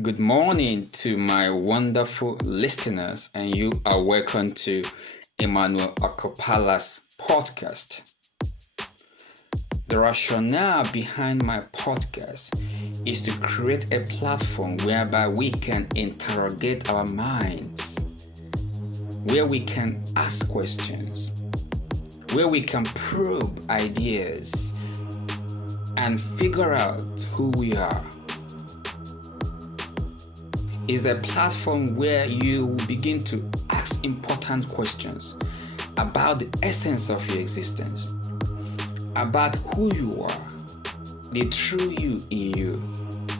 Good morning to my wonderful listeners, and you are welcome to Emmanuel Akopala's podcast. The rationale behind my podcast is to create a platform whereby we can interrogate our minds, where we can ask questions, where we can probe ideas and figure out who we are. Is a platform where you will begin to ask important questions about the essence of your existence, about who you are, the true you in you,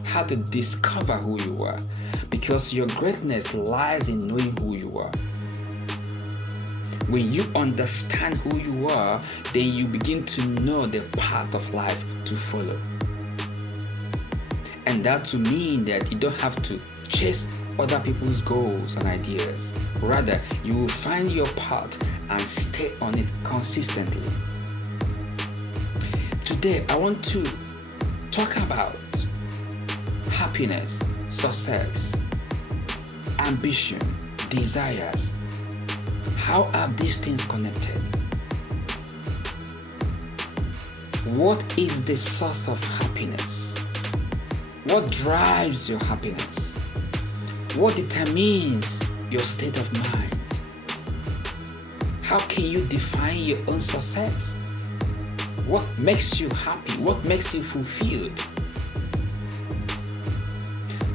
how to discover who you are, because your greatness lies in knowing who you are. When you understand who you are, then you begin to know the path of life to follow. And that to mean that you don't have to chase other people's goals and ideas. Rather, you will find your path and stay on it consistently. Today, I want to talk about happiness, success, ambition, desires. How are these things connected? What is the source of happiness? What drives your happiness? What determines your state of mind? How can you define your own success? What makes you happy? What makes you fulfilled?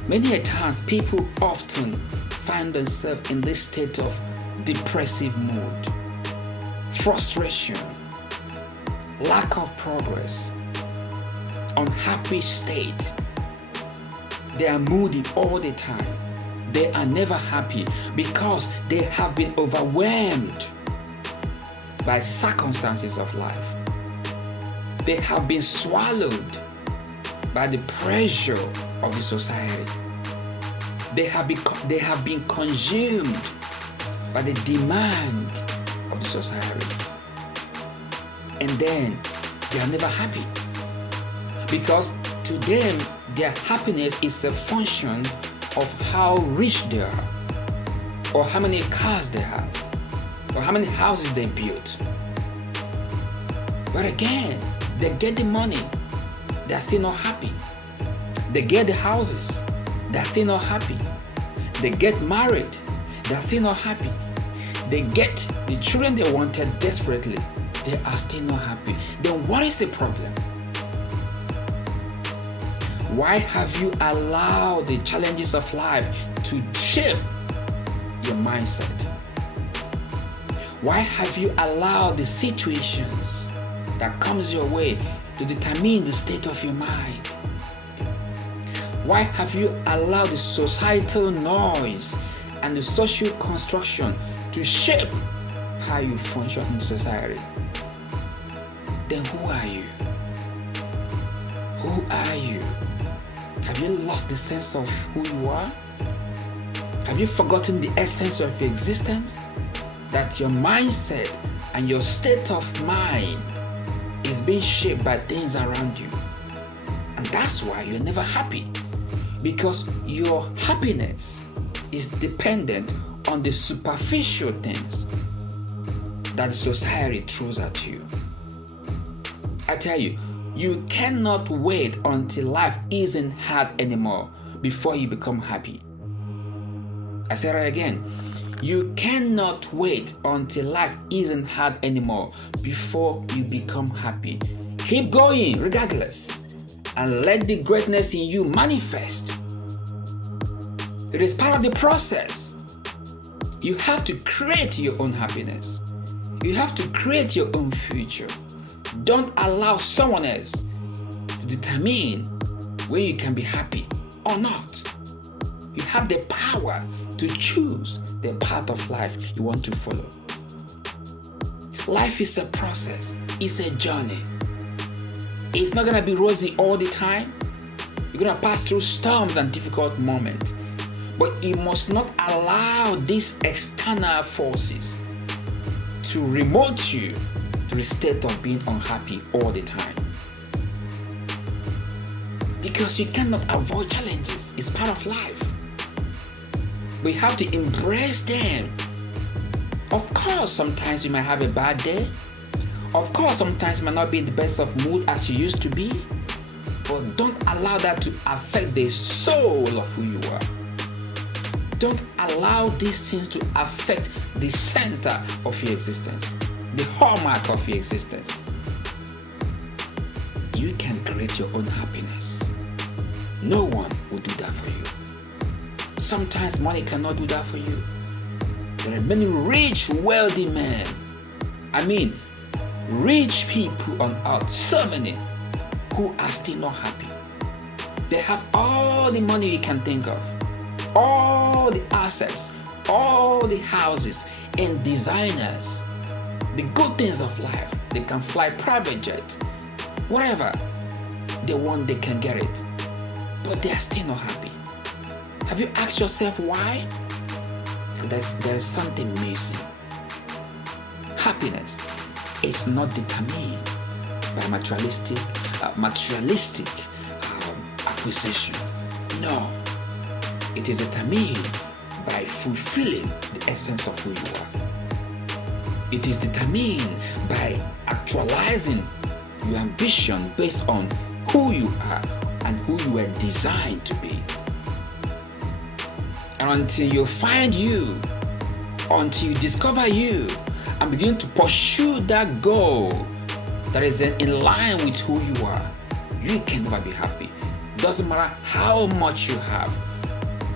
Many a times, people often find themselves in this state of depressive mood, frustration, lack of progress, unhappy state. They are moody all the time. They are never happy because they have been overwhelmed by circumstances of life. They have been swallowed by the pressure of the society. They have been consumed by the demand of the society. And then they are never happy because to them, their happiness is a function of how rich they are, or how many cars they have, or how many houses they built. But again, they get the money, they're still not happy. They get the houses, they're still not happy. They get married, they're still not happy. They get the children they wanted desperately, they are still not happy. Then what is the problem? Why have you allowed the challenges of life to shape your mindset? Why have you allowed the situations that comes your way to determine the state of your mind? Why have you allowed the societal noise and the social construction to shape how you function in society? Then who are you? Who are you? Have you lost the sense of who you are? Have you forgotten the essence of your existence? That your mindset and your state of mind is being shaped by things around you. And that's why you're never happy. Because your happiness is dependent on the superficial things that society throws at you. I tell you, you cannot wait until life isn't hard anymore before you become happy. I say that again. You cannot wait until life isn't hard anymore before you become happy. Keep going regardless and let the greatness in you manifest. It is part of the process. You have to create your own happiness. You have to create your own future. Don't allow someone else to determine where you can be happy or not. You have the power to choose the path of life you want to follow. Life is a process. It's a journey. It's not going to be rosy all the time. You're going to pass through storms and difficult moments. But you must not allow these external forces to remote you to the state of being unhappy all the time. Because you cannot avoid challenges. It's part of life. We have to embrace them. Of course, sometimes you might have a bad day. Of course, sometimes you might not be in the best of mood as you used to be. But don't allow that to affect the soul of who you are. Don't allow these things to affect the center of your existence, the hallmark of your existence. You can create your own happiness. No one will do that for you. Sometimes money cannot do that for you. There are many rich, wealthy men. Rich people on earth, so many, who are still not happy. They have all the money you can think of, all the assets, all the houses and designers, the good things of life. They can fly private jets, whatever they want, they can get it, but they are still not happy. Have you asked yourself why? There is something missing. Happiness is not determined by materialistic acquisition. No, it is determined by fulfilling the essence of who you are. It is determined by actualizing your ambition based on who you are and who you were designed to be. And until you find you, until you discover you, and begin to pursue that goal that is in line with who you are, you can never be happy. Doesn't matter how much you have.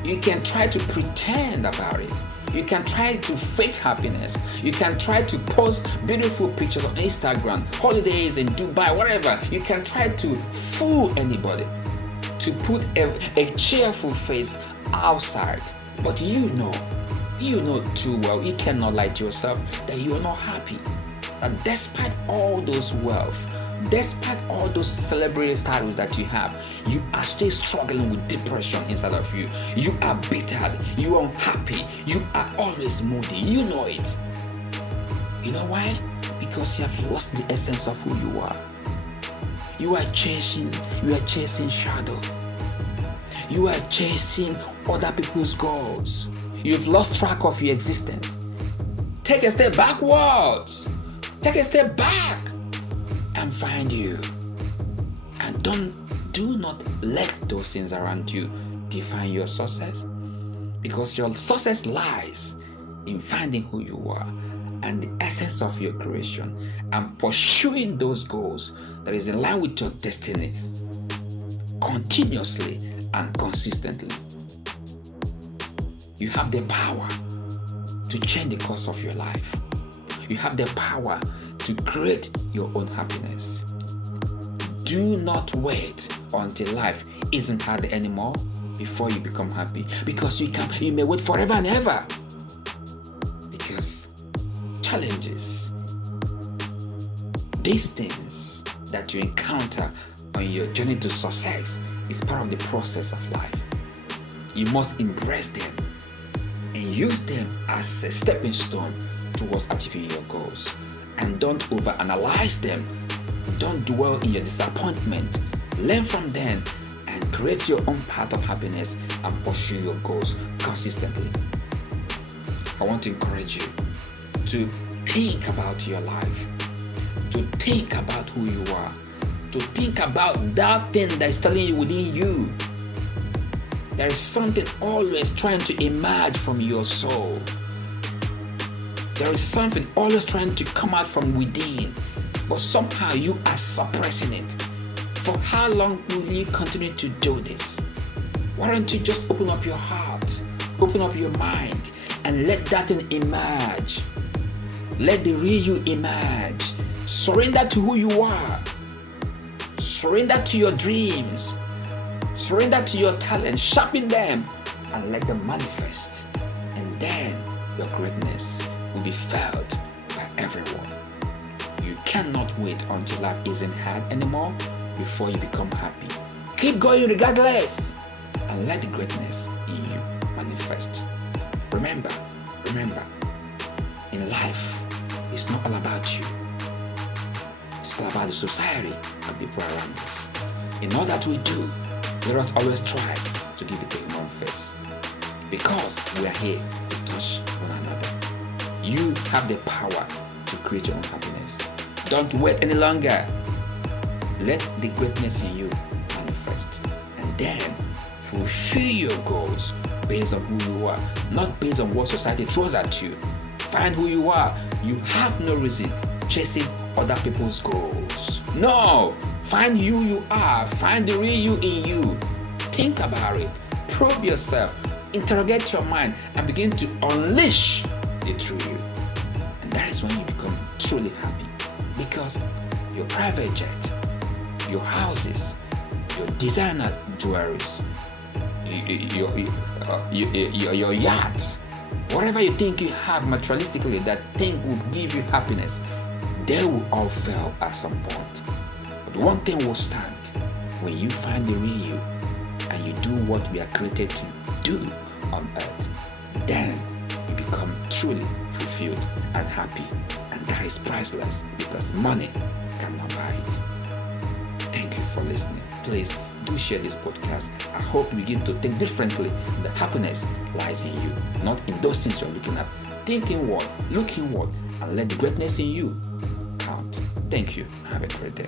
You can try to pretend about it. You can try to fake happiness. You can try to post beautiful pictures on Instagram, holidays in Dubai, whatever. You can try to fool anybody, to put a cheerful face outside. But you know too well, you cannot lie to yourself that you are not happy. That despite all those wealth, despite all those celebrity status that you have, you are still struggling with depression inside of you. You are bitter, you are unhappy, you are always moody. You know it. You know why? Because you have lost the essence of who you are. You are chasing shadow. You are chasing other people's goals. You've lost track of your existence. Take a step backwards. Take a step back and find you. And do not let those things around you define your success. Because your success lies in finding who you are and the essence of your creation and pursuing those goals that is in line with your destiny continuously and consistently. You have the power to change the course of your life. You have the power to create your own happiness. Do not wait until life isn't hard anymore before you become happy, because you may wait forever and ever. Because challenges, these things that you encounter on your journey to success, is part of the process of life. You must embrace them and use them as a stepping stone towards achieving your goals. And don't overanalyze them. Don't dwell in your disappointment. Learn from them and create your own path of happiness and pursue your goals consistently. I want to encourage you to think about your life, to think about who you are, to think about that thing that is telling you within you. There is something always trying to emerge from your soul. There is something always trying to come out from within, but somehow you are suppressing it. For how long will you continue to do this? Why don't you just open up your heart, open up your mind, and let that thing emerge? Let the real you emerge. Surrender to who you are. Surrender to your dreams. Surrender to your talents. Sharpen them and let them manifest. And then your greatness will be felt by everyone. You cannot wait until life isn't hard anymore before you become happy. Keep going regardless and let the greatness in you manifest. Remember, in life, it's not all about you. It's all about the society and people around us. In all that we do, Let us always try to give it a human face, because we are here to touch one another. You have the power to create your own happiness. Don't wait any longer. Let the greatness in you manifest, and then fulfill your goals based on who you are, not based on what society throws at you. Find who you are. You have no reason chasing other people's goals. No! Find who you are. Find the real you in you. Think about it. Probe yourself. Interrogate your mind and begin to unleash the true you. And that is when you become truly happy, because your private jet, your houses, your designer jewelries, your yachts, whatever you think you have materialistically that thing will give you happiness, they will all fail at some point. But one thing will stand: when you find the real you and you do what we are created to do on earth, then you become truly fulfilled and happy. And that is priceless, because money cannot buy it. Thank you for listening. Please do share this podcast. I hope you begin to think differently. The happiness lies in you, not in those things you're looking at. Think inward, look inward, and let the greatness in you count. Thank you. Have a great day.